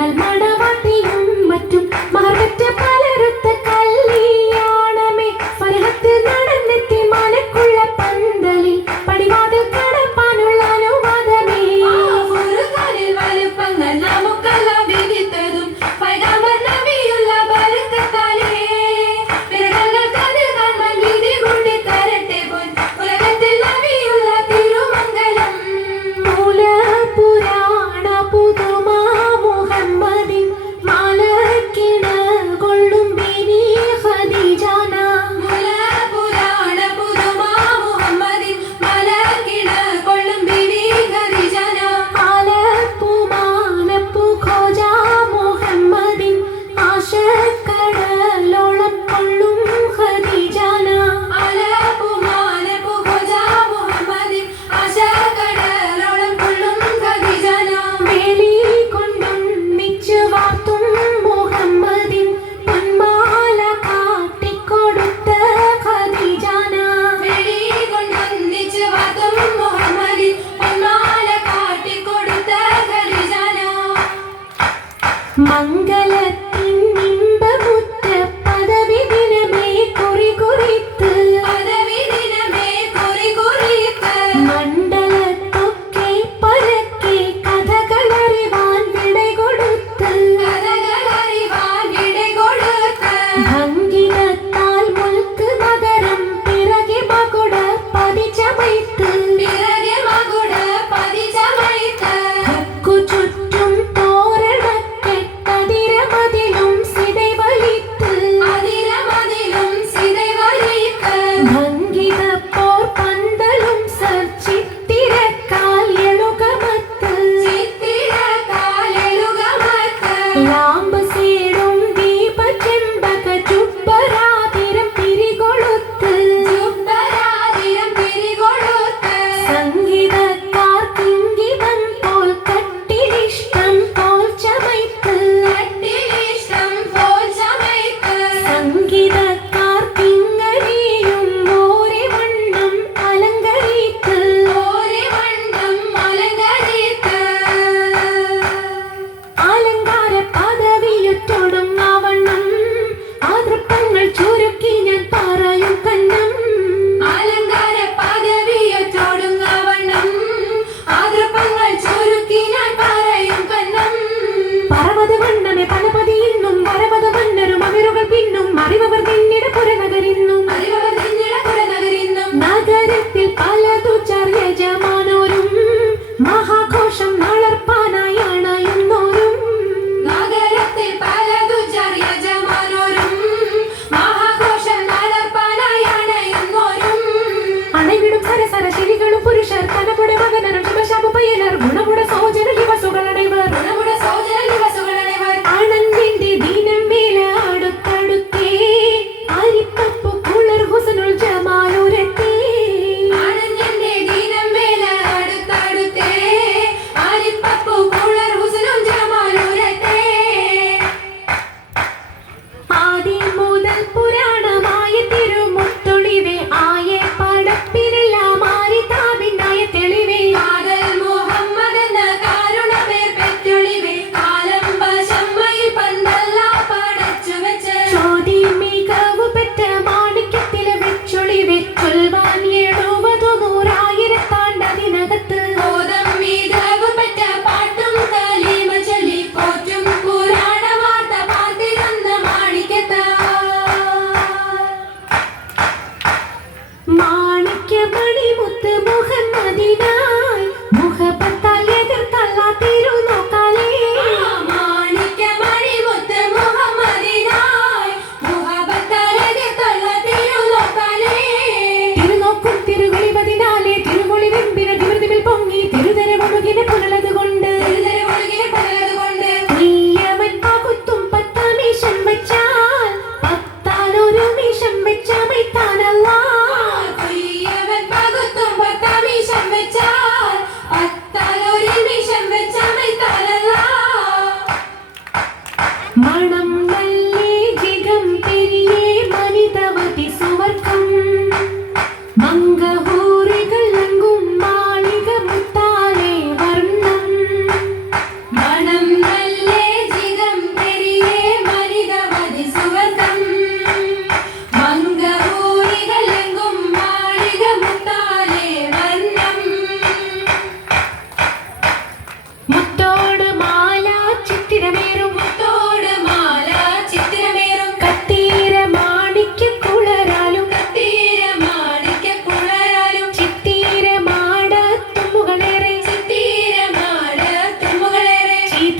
പിറന്നാൾ മണവാട്ടിയും മറ്റും മാർഗറ്റ പലരുത്ത കല്യാണമേ ഫലത്തിൽ നടന്നെത്തി മനക്കുള്ള പന്തലിൽ പടിവാതിൽ കടപ്പാനുള്ള അനുവാദമേ വലുപ്പങ്ങൾ നമുക്കെല്ലാം വിധിത്തതും പൈതാമ്പർ നബിയുള്ള ബർക്കത്താലേ പിറകൾ കതിർ കാണാൻ വിധി കൂടി തരട്ടെ പോൻ ഉലകത്തിൽ നബിയുള്ള തിരുമംഗലം മൂല പുരാണ പുതുമാ മുഹമ്മദിൻ മാലക്കിണ കൊള്ളും ബിനി ഖദീജാന പുരാണ പുതുമാ മുഹമ്മദിൻ മലക്കിണ കൊള്ളും ബിവി ഖദീജാന ആലപ്പുമാനപ്പു ഖോജ മുഹമ്മദിൻ ആശക്കടലോളം കൊള്ളും ഖദീജാന അലപുമാനപു ഖോജ മുഹമ്മദിൻ ആശക്കടലോളം കൊള്ളും ഖദീജാന വേലി കൊണ്ടൊന്നിച്ചു വാർത്തും മുഹമ്മദിൻ പൊന്മാല കാട്ടിക്കൊടുത്ത ഖദീജാന വെളി കൊണ്ടൊന്നിച്ച് വാത്തും മുഹമ്മദിൻ പൊന്മാല കാട്ടിക്കൊടുത്ത ഖദീജാന മംഗലത്തിൻ ഇമ്പമുറ്റ പദവി ദിനമേ കുറികുറിത്ത് പദവി ദിനമേ കുറികുറിത്ത് മണ്ഡലത്തൊക്കെ പരക്കെ കഥകളറിവാൻ വിടകൊടുത്ത് കഥകളറിവാൻ വിടകൊടുത്ത് ഭംഗികത്താൽ മുൽക്ക് നഗരം പിറകെ മകുട പതിച്ചമൈത്ത് പിറകെ മകുട പതിച്ചമൈത്ത് ചുറ്റും തോരണക്കെട്ടതിരമ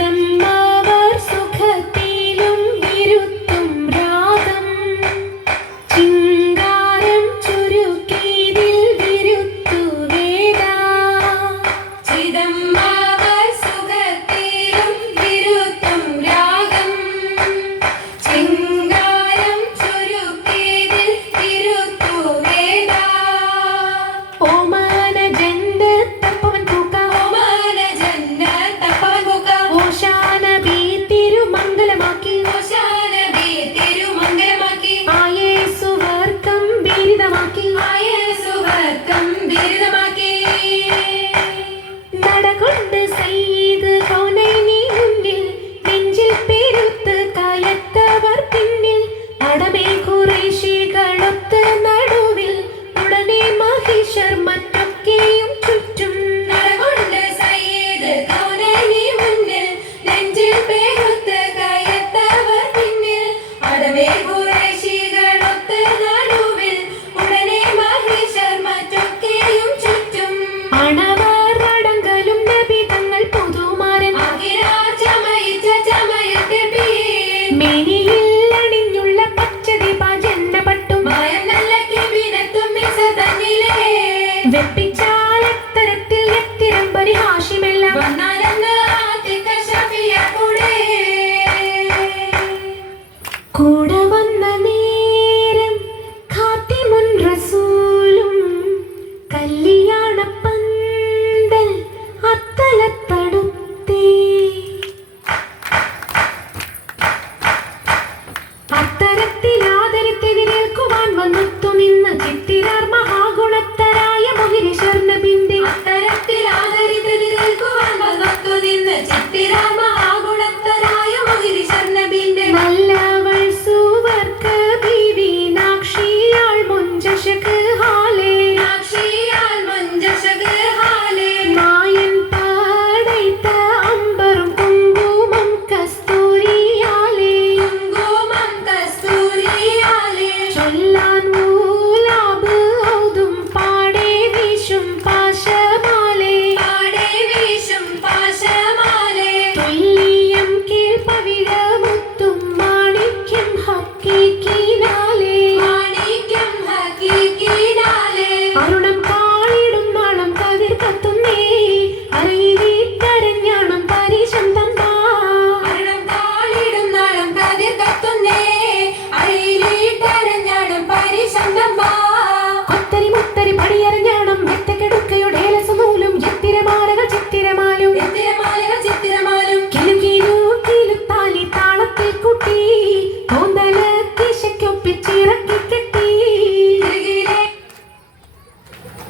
തമ്പുരാൻ